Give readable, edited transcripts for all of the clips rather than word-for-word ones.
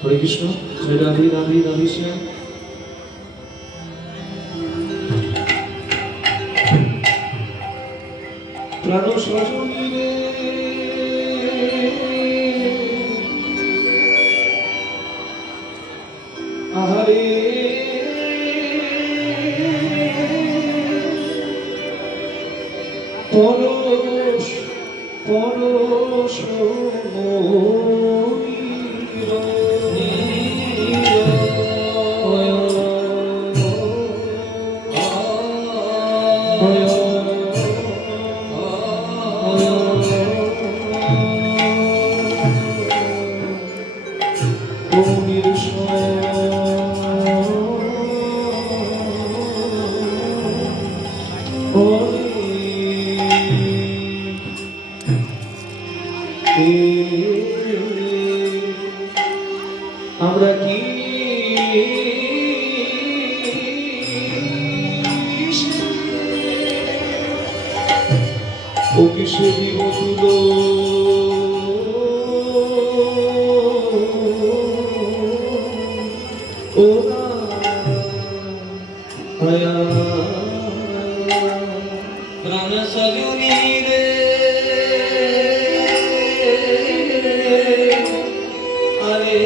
হরে কৃষ্ণ, জয় রাধে রাধে রাধে শ্যাম। প্রাণ সজনী রে আহারে পরশ পরশ আমরা কি ও কিসে দিব তুলো ও প্রাণ সজনী রে আরে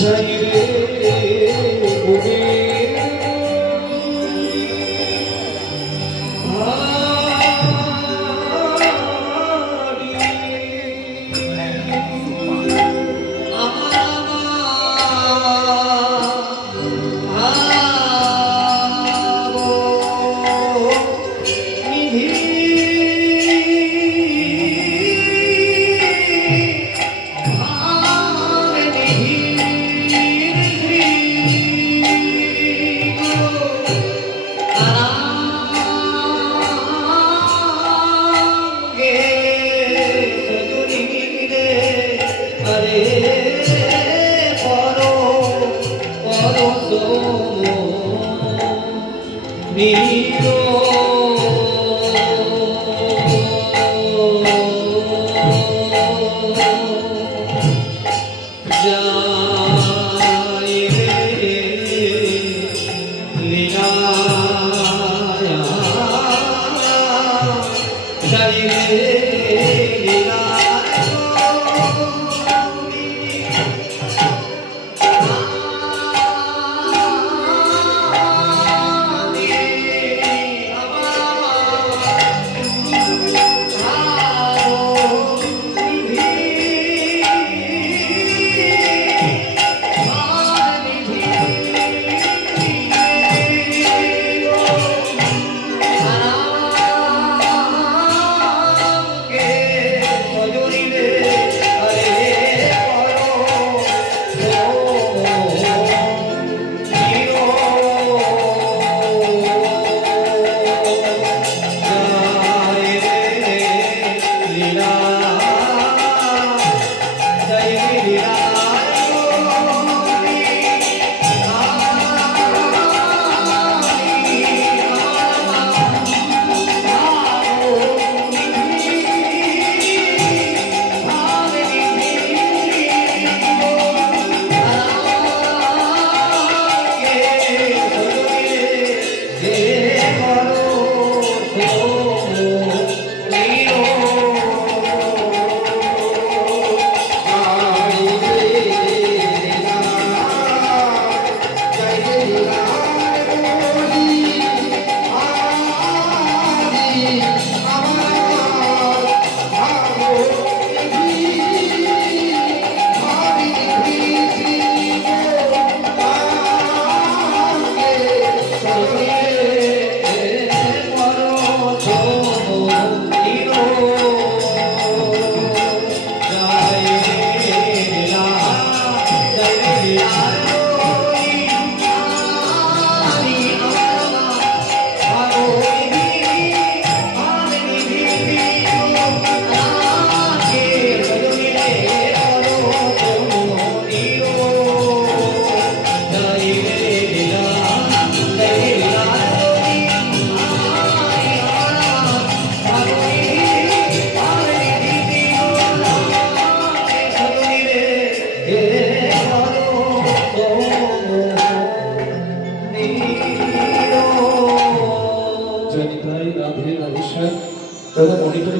যাই রে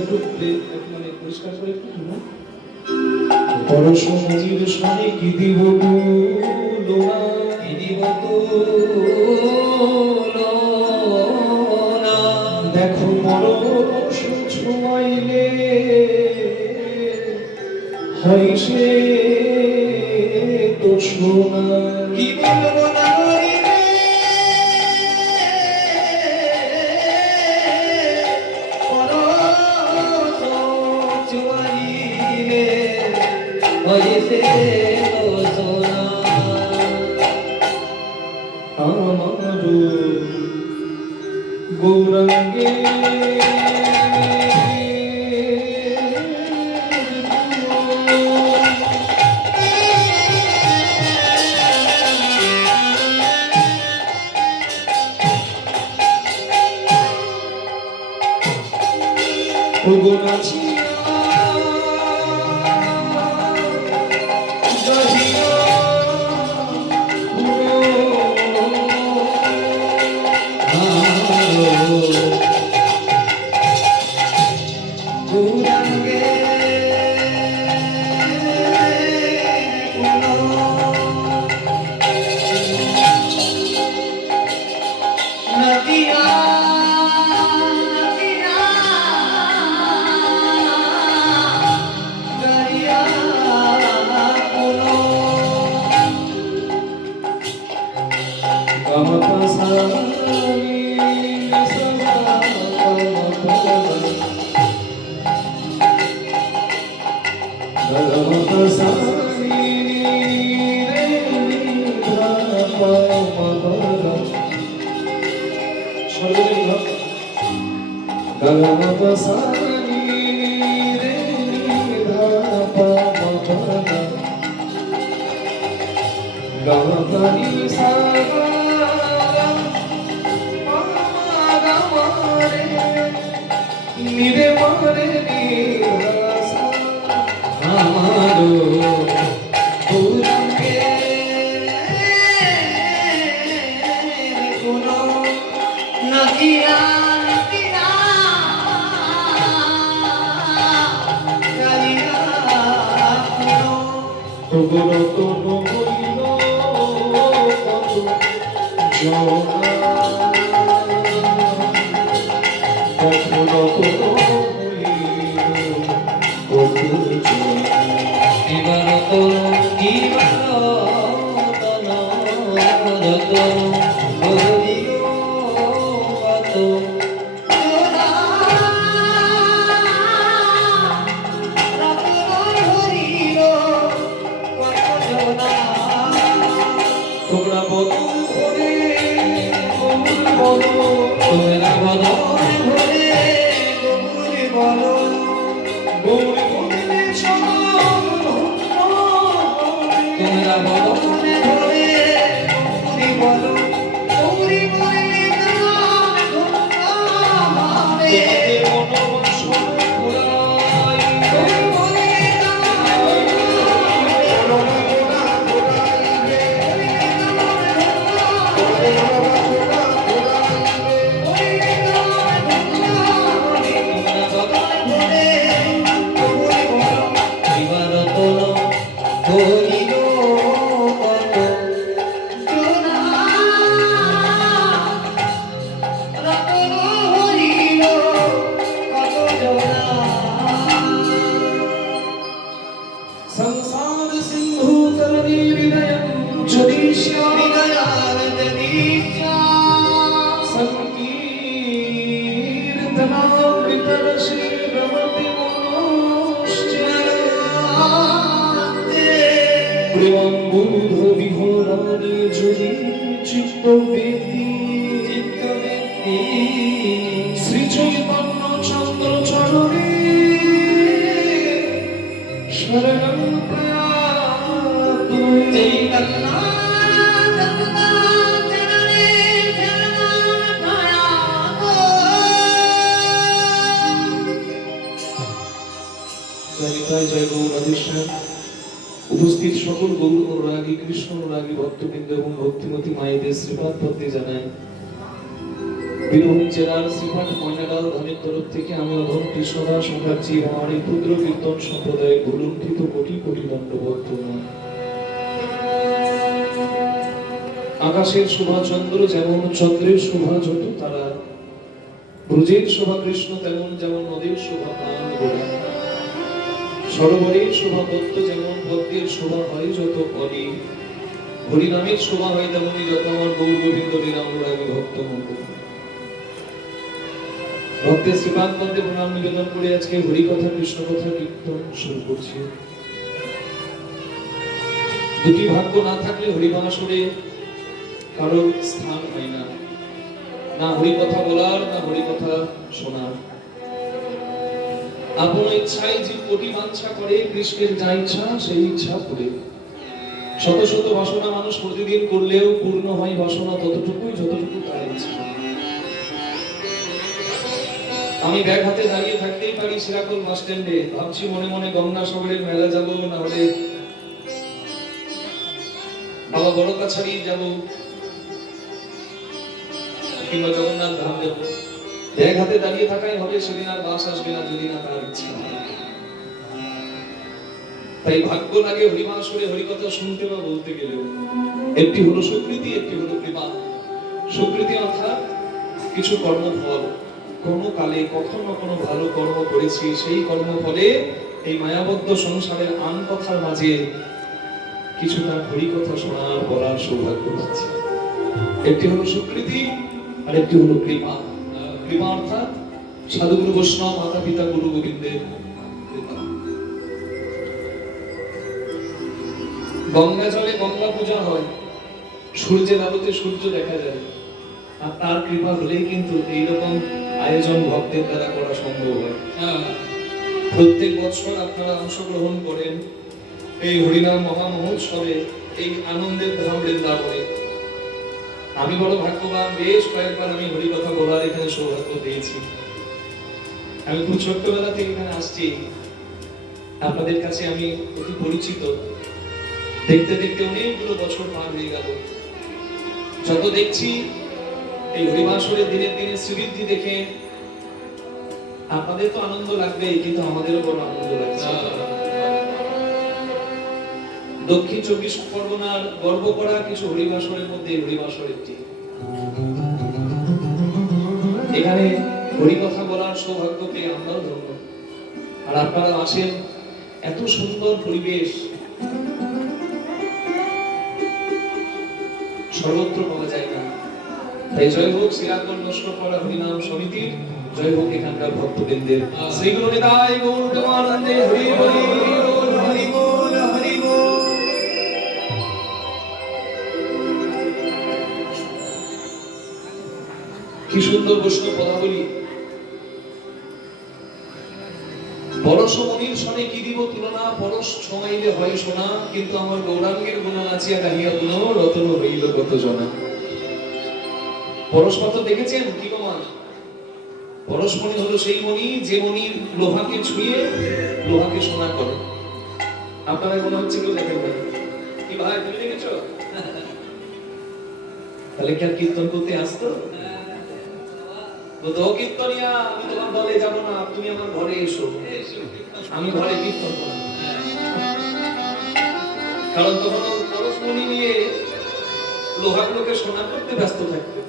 একটু মানে পরিষ্কার করে একটু শুনো। পরশ নদীর সনে কি দিব লোনা, কি দিব লোনা, দেখো পরশ ছোঁয়াইলে হয় সে তো সোনা। কি বলবো নারীরে পরশ ছোঁয়াইলে হয় সে তো সোনা। আমার গৌরাঙ্গে উপস্থিত সকল গৌর অনুরাগী কৃষ্ণ অনুরাগী ভক্তবৃন্দ এবং ভক্তিমতী মায়েদের শ্রীপাদ পদ্মে জানাই বীরভূম জেলার শ্রীপাঠ ময়নাডাল ধামের তরফ থেকে আমি অধম কৃষ্ণদাস মুখার্জি আমার এই ক্ষুদ্র কীর্তন সম্প্রদায়ের ভুলুণ্ঠিত কোটি কোটি দণ্ডবদ্ধ নয়। আকাশের শোভা চন্দ্র যেমন, চন্দ্রের শোভা যত তারা, ব্রজের শোভা কৃষ্ণ তেমন, যেমন নদীর শোভা প্রাণ গোড়া, সরোবরের শোভা পদ্ম যেমন, পদ্মের শোভা হয় যত পদে, হরিনামের শোভা হয় তেমনি যত আমার গৌর গোবিন্দ লীলানুরাগী ভক্ত মণ্ডলী। ভক্তের শ্রীপাদ পদ্মে প্রণাম নিবেদন করে আজকে হরি কথা কৃষ্ণ কথা কীর্তন শুরু করছি। দুটি ভাগ্য না থাকলে হরিবাসরে কারো স্থান হয় না, না হরি কথা বলার, না হরি কথা শোনার। আপন ইচ্ছায় যে কোটি বাঞ্ছা করে, কৃষ্ণের যা ইচ্ছা সেই ইচ্ছা করে। শত শত বাসনা মানুষ প্রতিদিন করলেও পূর্ণ হয় বাসনা ততটুকুই যতটুকু তার ইচ্ছা। আমি ব্যাগ হাতে দাঁড়িয়ে থাকতেই পারি সিরাকুল বাস স্ট্যান্ডে, ভাবছি মনে মনে গঙ্গাসাগরের মেলা যাবো, না হলে বাবা বড় কাছারি যাবো, কিংবা জগন্নাথ ধাম যাবো। ব্যাগ হাতে দাঁড়িয়ে থাকাই হবে, সেদিন আর বাস আসবে না যদি না তার ইচ্ছা। তাই ভাগ্য লাগে হরিবাসরে হরিকথা শুনতে বা বলতে গেলেও। একটি হলো স্বীকৃতি, একটি হলো কৃপা। স্বীকৃতি অর্থাৎ কিছু কর্মফল, কোনো কালে কখনো কোনো ভালো কর্ম করেছি, সেই কর্মফলে এই মায়াবদ্ধ সংসারের আন কথার মাঝে কিছুটা হরিকথা শোনার বলার সৌভাগ্য পাচ্ছি। একটি হলো স্বীকৃতি আর একটি হলো কৃপা। কৃপা অর্থাৎ সাধুগুরু বৈষ্ণব মাতা পিতা গুরু গোবিন্দের কৃপা। গঙ্গা জলে গঙ্গা পূজা হয়, সূর্যের আলোতে সূর্য দেখা যায়, আর তার কৃপা হলেই কিন্তু এইরকম আয়োজন ভক্তের দ্বারা করা সম্ভব হয়। প্রত্যেক বছর আপনারা অংশগ্রহণ করেন এই হরিনাম মহা মহোৎসবে, এই আনন্দের ধাম বৃন্দাবনে। আমি বড় ভাগ্যবান, বেশ কয়েকবার আমি হরি কথা বলার এখানে সৌভাগ্য পেয়েছি। আমি খুব ছোট্টবেলা থেকে এখানে আসছি, আপনাদের কাছে আমি অতি পরিচিত। দেখতে দেখতে অনেকগুলো বছর পার হয়ে গেল। যত দেখছি এই হরিবাসরের দিনের দিনে শ্রীবৃদ্ধি দেখে আপনাদের তো আনন্দ লাগবেই, কিন্তু আমাদেরও বড় আনন্দ লাগছে। দক্ষিণ 24 পরগনার গর্ব করা কিছু হরিবাসরের মধ্যে হরিবাসর একটি। এখানে হরিকথা বলার সৌভাগ্য পেয়ে আমরাও ধন্য। আর আপনারা আসেন, এত সুন্দর পরিবেশ সর্বত্র পাওয়া যায় না। তাই জয় হোক শ্রীরাগন লস্করপাড়া হরিনাম সমিতির, জয় হোক এখানকার ভক্তবৃন্দের। শ্রী গুরু নিতাই গৌর প্রেমানন্দে হরি হরি বল, হরি বল, হরি বল। কি সুন্দর বৈষ্ণব পদাবলী। পরশ মনির সনে কি দিব তুলনা, পরশ ছোঁয়াইলে হয় সোনা, কিন্তু আমার গৌরাঙ্গের গুণ নাচিয়া গাহিয়া গুণ, রতন হইল কত জনা। পরশ পাথর দেখেছেন কি কমান? পরশ মণি হলো সেই মণি যে মণির লোহাকে ছুঁয়ে লোহাকে সোনা করে। আপনারা মনে হচ্ছে কেউ দেখেন ভাই, কি ভাই তুমি দেখেছো? তাহলে কি আর কীর্তন করতে আসতো? বলতো কীর্তনিয়া, আমি তোমার দলে যাব না, তুমি আমার ঘরে এসো, আমি ঘরে কীর্তন করব। কারণ তখন পরশ মণি নিয়ে লোহাগুলোকে সোনা করতে ব্যস্ত থাকতো।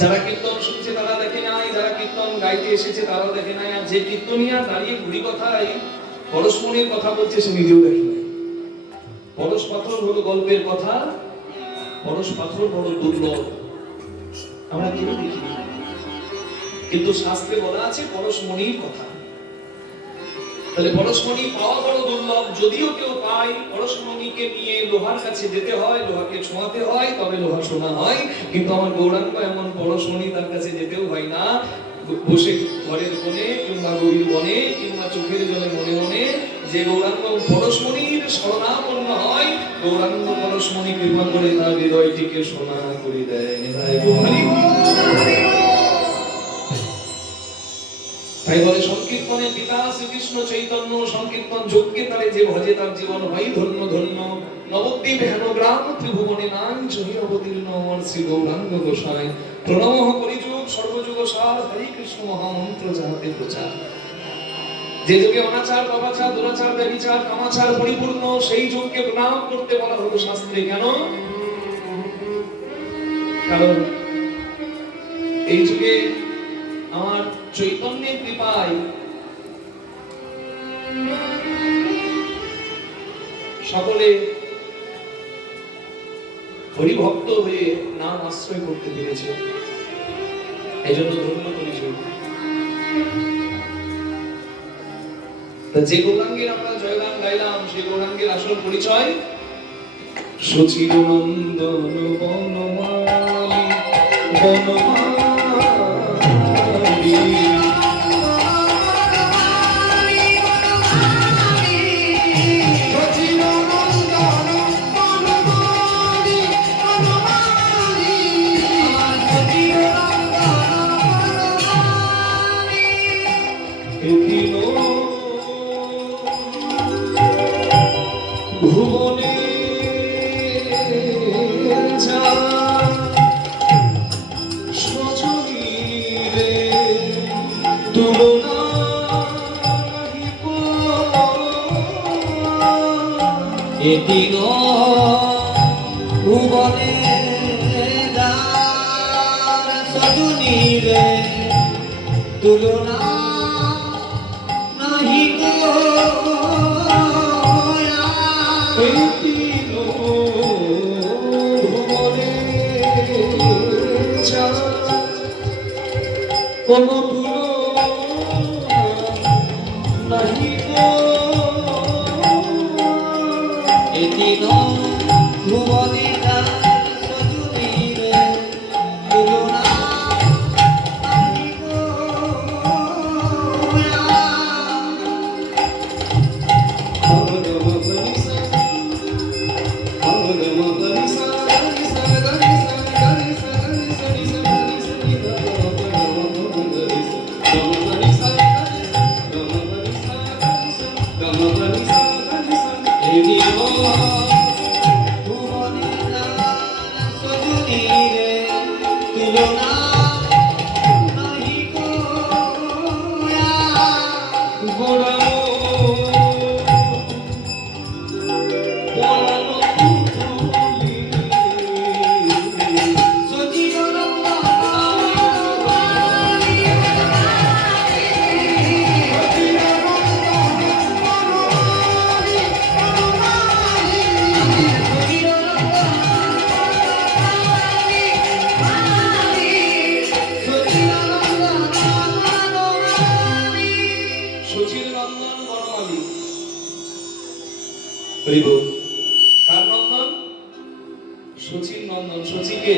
যারা কীর্তন শুনছে তারা দেখে নাই, যারা কীর্তন গাইতে এসেছে তারাও দেখে নাই, আর যে কীর্তনিয়া দাঁড়িয়ে ঘুরি কথাই পরশমণির কথা বলছে সে নিজেও দেখে নাই। পরশ পাথর হলো গল্পের কথা, পরশ পাথর বড় দুর্লভ, আমরা কেউ দেখিনি, কিন্তু শাস্ত্রে বলা আছে পরশমণির কথা। তাহলে পরশমণি পাওয়া বড় দুর্লভ। যদিও কেউ পায়, পরশমণিকে নিয়ে লোহার কাছে যেতে হয়, লোহাকে ছোঁয়াতে হয়, তবে লোহা সোনা হয়। কিন্তু আমার গৌরাঙ্গ এমন পরশমণি, তার কাছে যেতেও হয় না। বসে ঘরের কোণে কিংবা গভীর বনে কিংবা চোখের জলে মনে মনে যে গৌরাঙ্গ পরশমণির শরণাপন্ন হয়, গৌরাঙ্গ পরশমণি কৃপা করে তার হৃদয়টিকে সোনা করে দেয়। তাই বলে সংকীর্তনের পিতা শ্রীকৃষ্ণ চৈতন্য, সংকীর্তন যজ্ঞে তারে যে ভজে তার জীবন হয় ধন্য ধন্য। নবদ্বীপ হেনগ্রাম ত্রিভুবনে নাই জহি অবতীর্ণ আমার শ্রী গৌরাঙ্গ গোসাই প্রণমঃ কলিযুগ সর্বযুগ সার হরি কৃষ্ণ মহামন্ত্র যাহাতে প্রচার। যে যুগে অনাচার পাপাচার দুরাচার ব্যভিচার কামাচার পরিপূর্ণ সেই যুগকে প্রণাম করতে বলা হলো শাস্ত্রে। কেন? কারণ এই যুগে আমার চৈতন্যের কৃপায় সকলে হরিভক্ত হয়ে নাম আশ্রয় করতে পেরেছে, এই জন্য ধন্য করেছে। যে গৌরাঙ্গের আমরা জয়গান গাইলাম সেই গৌরাঙ্গের আসল পরিচয় সচির নন্দন বনমালী বনমালী ভুবনে সজনীরে তুলনা এটি ভুবনে সজনীরে তুলনা নাহি গো কোন নাহি গো এটি ভুবনে সজনীরে তুলনা নাহি গো ভুবনে সজনীরে তুলনা নাহি গো সচির নন্দন বনমালী। কার নন্দন? সচির নন্দন। সচিকে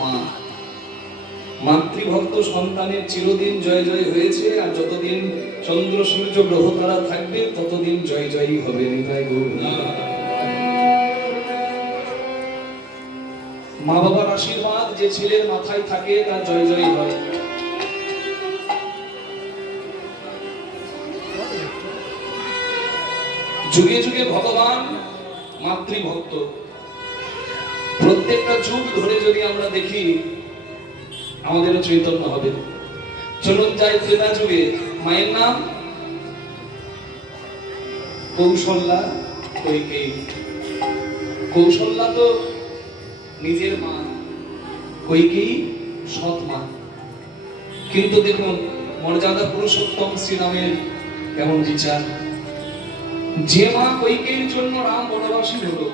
মা মাতৃভক্ত সন্তানের চিরদিন জয় জয় হয়েছে, আর যতদিন চন্দ্র সূর্য গ্রহ তারা থাকবে ততদিন জয় জয়ই হবে। মা বাবার আশীর্বাদ যে ছেলের মাথায় থাকে তার জয় জয় হয়। যুগে যুগে ভগবান মাতৃভক্ত। প্রত্যেকটা যুগ ধরে যদি আমরা দেখি আমাদেরও চৈতন্য হবে। চলুন যাই ত্রেতা যুগে। মায়ের নাম কৌশল্যা কইকেয়ী। কৌশল্যা তো নিজের মা, কইকেয়ী সৎ মা। কিন্তু দেখুন মর্যাদা পুরুষোত্তম শ্রীরামের কেমন বিচার। যে মা কইকেয়ীর জন্য রাম বনবাসী হলো,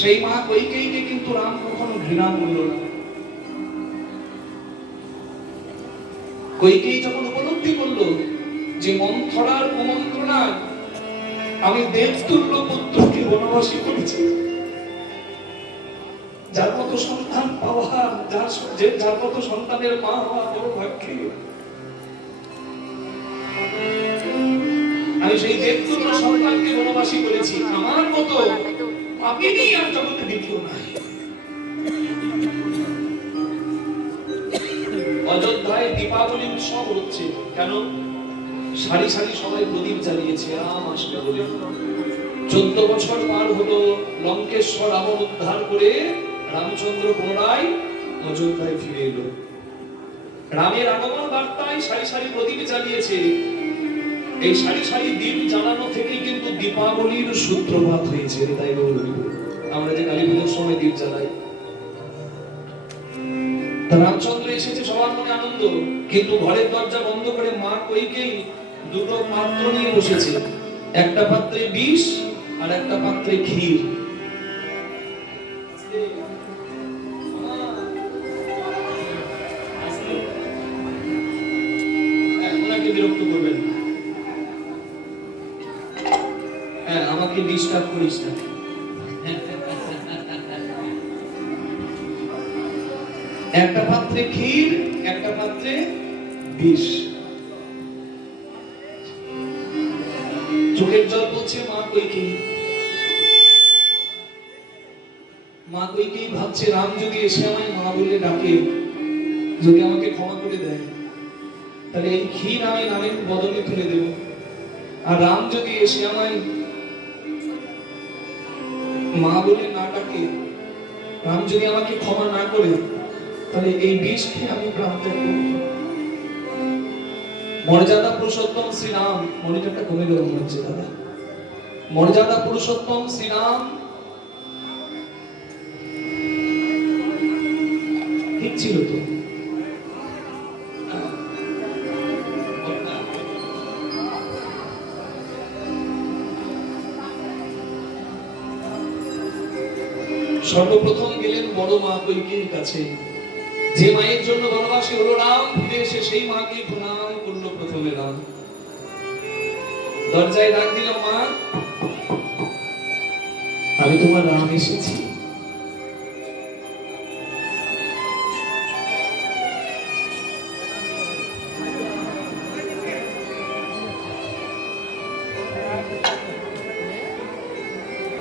সেই মা কইকেয়ীকে কিন্তু রাম কখনো ঘৃণা করল না। কইকেয়ী যখন উপলব্ধি করলো যে মন্থরার কুমন্ত্রণায় আমি দেবতুল্য পুত্রকে বনবাসী করেছি, যার মতো সন্তান পাওয়া, যার মতো সন্তানের মা হওয়া বড় ভাগ্যের, আমি সেই দেবতুল্য সন্তানকে বনবাসী করেছি। আমার মতো পাপিনী আর জগতে দ্বিতীয় নাই। অযোধ্যায় দীপাবলি উৎসব হচ্ছে কেন? সারি সারি সবাই প্রদীপ জ্বালিয়েছে রাম আসবে বলে। 14 বছর পার হলো, লঙ্কেশ্বর রাবণ উদ্ধার করে রামচন্দ্র পুনরায় অযোধ্যায় ফিরে এলো। রামের আগমন বার্তায় সারি সারি প্রদীপ জ্বালিয়েছে। এই সারি সারি দীপ জ্বালানো থেকেই কিন্তু দীপাবলির সূত্রপাত হয়েছে। তাই বলি আমরা যে কালী পুজোর সময় দীপ জ্বালাই, তা রামচন্দ্র এসেছে, সবার মনে আনন্দ। কিন্তু ঘরের দরজা বন্ধ করে মা কইকেই দুটো পাত্র নিয়ে বসেছে, একটা পাত্রে বিষ আর একটা পাত্রে ক্ষীর। ওনাকে বিরক্ত করবেন না, হ্যাঁ আমাকে ডিস্টার্ব করিস না। একটা পাত্রে ক্ষীর, একটা পাত্রে বিষ। চোখের জল পড়ছে মা কইকেই। মা কইকেই ভাবছে রাম যদি এসে আমায় মা বলে ডাকে, যদি আমাকে ক্ষমা করে দেয়, তাহলে এই ক্ষীর আমি নামের বদলে ফেলে দেব। আর রাম যদি এসে আমায় মা বলে না ডাকে, রাম যদি আমাকে ক্ষমা না করে, তাহলে এই বিষ খেয়ে আমি প্রাণ ত্যাগ করব। মর্যাদা পুরুষোত্তম শ্রীরাম, মনিটরটা কমে গেল মনে হচ্ছে দাদা। মর্যাদা পুরুষোত্তম শ্রীরাম ঠিক ছিল তো? সর্বপ্রথম গেলেন বড় মা কইকেয়ীর কাছে। যে মায়ের জন্য বনবাসী হলো রাম, ফিরে এসে সেই মাকে প্রণাম করলো প্রথমে রাম। দরজায় ডাক দিল, মা আমি তোমার রাম এসেছি।